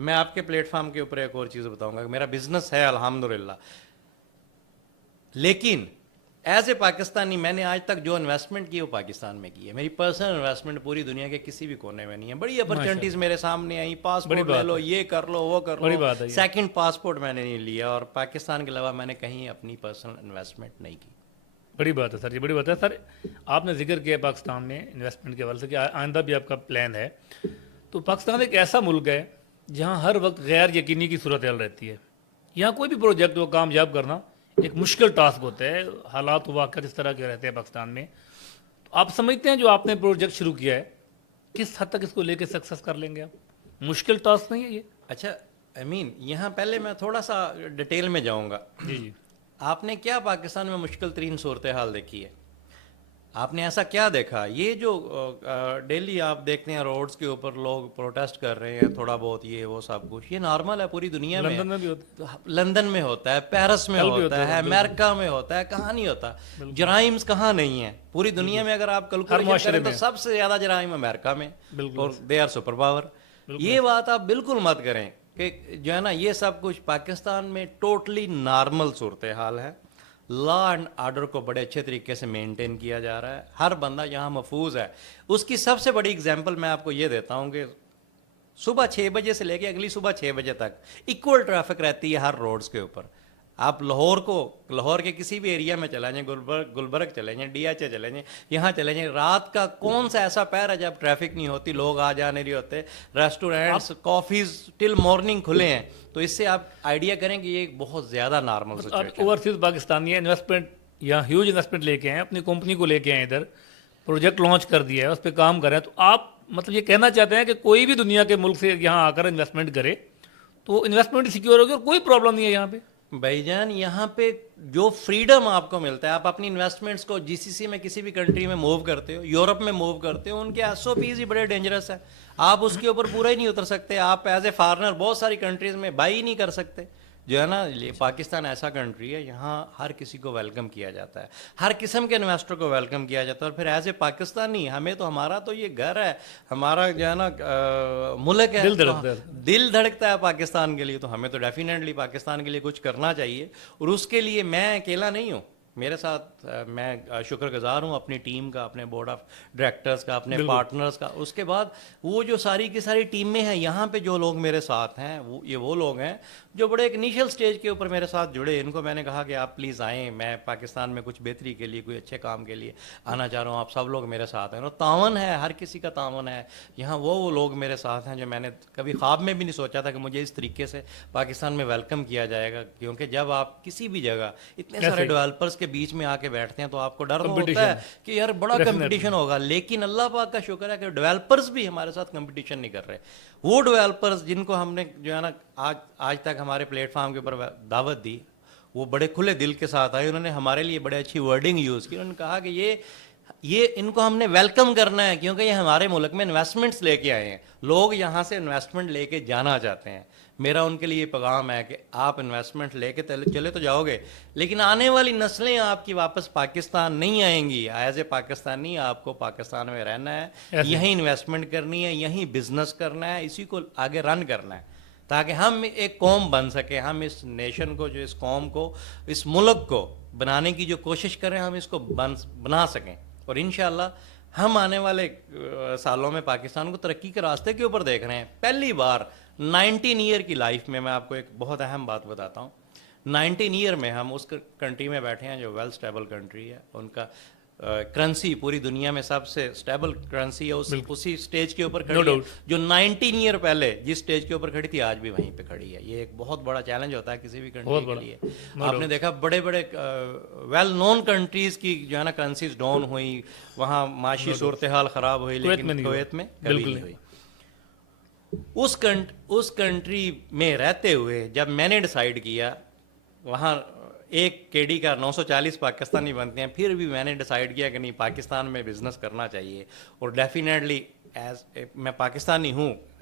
میں آپ کے پلیٹ فارم کے اوپر ایک اور چیز بتاؤں گا کہ میرا بزنس ہے الحمدللہ، لیکن ایز اے پاکستانی میں نے آج تک جو انویسٹمنٹ کی وہ پاکستان میں کی ہے. میری پرسنل انویسٹمنٹ پوری دنیا کے کسی بھی کونے میں نہیں ہے. بڑی ماشاء اپرچونیٹیز اللہ، میرے سامنے آئیں، بڑی پاسپورٹ لے بات لو، ہے، یہ کر لو، وہ کر بڑی لو. بات ہے یہ، سیکنڈ پاسپورٹ میں نے نہیں لیا، اور پاکستان کے علاوہ میں نے کہیں اپنی پرسنل انویسٹمنٹ نہیں کی. بڑی بات ہے سر، یہ بڑی بات ہے سر. آپ نے ذکر کیا پاکستان میں انویسٹمنٹ کے حوالے سے کہ آئندہ بھی آپ کا پلان ہے. تو پاکستان ایک ایسا ملک ہے جہاں ہر وقت غیر یقینی کی صورتحال رہتی ہے. یہاں کوئی بھی پروجیکٹ کو کامیاب کرنا ایک مشکل ٹاسک ہوتا ہے. حالات و واقعات اس طرح کے رہتے ہیں پاکستان میں. تو آپ سمجھتے ہیں جو آپ نے پروجیکٹ شروع کیا ہے کس حد تک اس کو لے کے سکسیس کر لیں گے آپ؟ مشکل ٹاسک نہیں ہے یہ؟ اچھا امین، یہاں پہلے میں تھوڑا سا ڈیٹیل میں جاؤں گا. جی جی. آپ نے کیا پاکستان میں مشکل ترین صورتحال دیکھی ہے؟ آپ نے ایسا کیا دیکھا؟ یہ جو ڈیلی آپ دیکھتے ہیں روڈز کے اوپر لوگ پروٹیسٹ کر رہے ہیں تھوڑا بہت، یہ وہ سب کچھ، یہ نارمل ہے، پوری دنیا میں ہے. لندن میں بھی ہوتا لندن میں ہوتا ہے، پیرس میں کل بھی ہوتا ہے، سر، بالکل امریکہ میں ہوتا ہے، کہاں نہیں ہوتا؟ بالکل جرائمز کہاں نہیں ہیں؟ پوری دنیا بالکل میں اگر آپ ہر کیلکولیشن کریں معاشرے تو میں. سب سے زیادہ جرائم امریکہ میں، بالکل اور ایسے، دے آر سپر پاور. بالکل یہ ایسے. بات آپ بالکل مت کریں کہ جو ہے نا یہ سب کچھ پاکستان میں ٹوٹلی نارمل صورتحال ہے. لا اینڈ آرڈر کو بڑے اچھے طریقے سے مینٹین کیا جا رہا ہے، ہر بندہ یہاں محفوظ ہے. اس کی سب سے بڑی اگزامپل میں آپ کو یہ دیتا ہوں کہ صبح 6 بجے سے لے کے اگلی صبح 6 بجے تک ایکول ٹریفک رہتی ہے ہر روڈز کے اوپر. آپ لاہور کے کسی بھی ایریا میں چلیں جائیں، گلبرگ چلیں جائیں، ڈی ایچ اے چلیں جائیں، یہاں چلیں جائیں، رات کا کون سا ایسا پہر ہے جب ٹریفک نہیں ہوتی، لوگ آ جا نہیں رہے ہوتے، ریسٹورینٹس آپ کافیز ٹل مارننگ کھلے ہیں. تو اس سے آپ آئیڈیا کریں کہ یہ ایک بہت زیادہ نارمل بس آپ سچویشن ہے. اوورسیز پاکستانی انویسٹمنٹ یا ہیوج انویسٹمنٹ لے کے آئے، اپنی کمپنی کو لے کے آئے، ادھر پروجیکٹ لانچ کر دیا ہے، اس پہ کام کر رہے ہیں. تو آپ مطلب یہ کہنا چاہتے ہیں کہ کوئی بھی دنیا کے ملک سے یہاں آ کر انویسٹمنٹ کرے تو انویسٹمنٹ سیکیور ہوگی اور کوئی پرابلم نہیں ہے یہاں پہ؟ بھائی جان یہاں پہ جو فریڈم آپ کو ملتا ہے، آپ اپنی انویسٹمنٹس کو جی سی سی میں کسی بھی کنٹری میں موو کرتے ہو، یورپ میں موو کرتے ہو، ان کے ایس او پیز ہی بڑے ڈینجرس ہیں. آپ اس کے اوپر پورا ہی نہیں اتر سکتے. آپ ایز اے فارنر بہت ساری کنٹریز میں بائی ہی نہیں کر سکتے. جو ہے نا پاکستان ایسا کنٹری ہے یہاں ہر کسی کو ویلکم کیا جاتا ہے، ہر قسم کے انویسٹر کو ویلکم کیا جاتا ہے. اور پھر ایز اے پاکستانی ہمیں تو ہمارا تو یہ گھر ہے، ہمارا جو ہے نا ملک ہے، دل تو دھڑکتا ہے. دل دھڑکتا ہے پاکستان کے لیے. تو ہمیں تو ڈیفینیٹلی پاکستان کے لیے کچھ کرنا چاہیے. اور اس کے لیے میں اکیلا نہیں ہوں، میرے ساتھ میں شکر گزار ہوں اپنی ٹیم کا، اپنے بورڈ آف ڈائریکٹرز کا، اپنے بالکل پارٹنرز کا. اس کے بعد وہ جو ساری کی ساری ٹیمیں ہیں یہاں پہ جو لوگ میرے ساتھ ہیں، وہ لوگ ہیں جو بڑے ایک انیشیل سٹیج کے اوپر میرے ساتھ جڑے. ان کو میں نے کہا کہ آپ پلیز آئیں، میں پاکستان میں کچھ بہتری کے لیے، کوئی اچھے کام کے لیے آنا چاہ رہا ہوں، آپ سب لوگ میرے ساتھ ہیں. اور تعاون ہے، ہر کسی کا تعاون ہے یہاں. وہ لوگ میرے ساتھ ہیں جو میں نے کبھی خواب میں بھی نہیں سوچا تھا کہ مجھے اس طریقے سے پاکستان میں ویلکم کیا جائے گا. کیونکہ جب آپ کسی بھی جگہ اتنے سارے ایسے ہی ڈیولپرز کے بیچ میں آ کے بیٹھتے ہیں تو آپ کو ڈر تو ہوتا ہے کمپٹیشن کہ یار بڑا ڈیفینیٹلی. کمپٹیشن ہوگا. لیکن اللہ پاک کا شکر ہے کہ ڈیولپرز بھی ہمارے ساتھ کمپٹیشن نہیں کر رہے. وہ ڈیولپرز جن کو ہم نے جو ہے نا آج تک ہمارے پلیٹ فارم کے اوپر دعوت دی، وہ بڑے کھلے دل کے ساتھ آئے. انہوں نے ہمارے لیے بڑے اچھی ورڈنگ یوز کی. انہوں نے کہا کہ یہ ان کو ہم نے ویلکم کرنا ہے کیونکہ یہ ہمارے ملک میں انویسٹمنٹس لے کے آئے ہیں، لوگ یہاں سے انویسٹمنٹ لے کے جانا چاہتے ہیں. میرا ان کے لیے پیغام ہے کہ آپ انویسٹمنٹ لے کے چلے تو جاؤ گے، لیکن آنے والی نسلیں آپ کی واپس پاکستان نہیں آئیں گی. ایز اے پاکستانی آپ کو پاکستان میں رہنا ہے، ایسے ہی یہیں انویسٹمنٹ کرنی ہے، یہیں بزنس کرنا ہے، اسی کو آگے رن کرنا ہے تاکہ ہم ایک قوم بن سکیں. ہم اس نیشن کو، جو اس قوم کو، اس ملک کو بنانے کی جو کوشش کریں، ہم اس کو بنا سکیں. اور انشاءاللہ ہم آنے والے سالوں میں پاکستان کو ترقی کے راستے کے اوپر دیکھ رہے ہیں. پہلی بار 19 ایئر کی لائف میں آپ کو ایک بہت اہم بات بتاتا ہوں. 19 ایئر میں ہم اس کنٹری میں بیٹھے ہیں جو ویل اسٹیبل کنٹری ہے. ان کا کرنسی پوری دنیا میں سب سے اسٹیبل کرنسی ہے، بالکل اسی اسٹیج کے اوپر نو کھڑی ہے ڈاؤٹ. جو 19 ایئر پہلے جس اسٹیج کے اوپر کھڑی تھی آج بھی وہیں پہ کھڑی ہے. یہ ایک بہت بڑا چیلنج ہوتا ہے کسی بھی کنٹری بہت کے بڑا، لیے. نو آپ نے ڈاؤٹ. دیکھا بڑے بڑے ویل نون کنٹریز کی جو ہے نا کرنسیز ڈاؤن ہوئی، وہاں معاشی نو ڈاؤٹ. صورتحال خراب ہوئی، کویت لیکن میں نہیں ہوا، کویت میں کبھی بالکل نہیں نہیں. ہوئی. اس کنٹری میں رہتے ہوئے جب میں نے ڈیسائیڈ کیا، وہاں ایک کے ڈی کا 940 پاکستانی بنتے ہیں، پھر بھی میں نے ڈیسائیڈ کیا کہ نہیں، پاکستان میں بزنس کرنا چاہیے. اور ڈیفینیٹلی میں پاکستانی ہوں،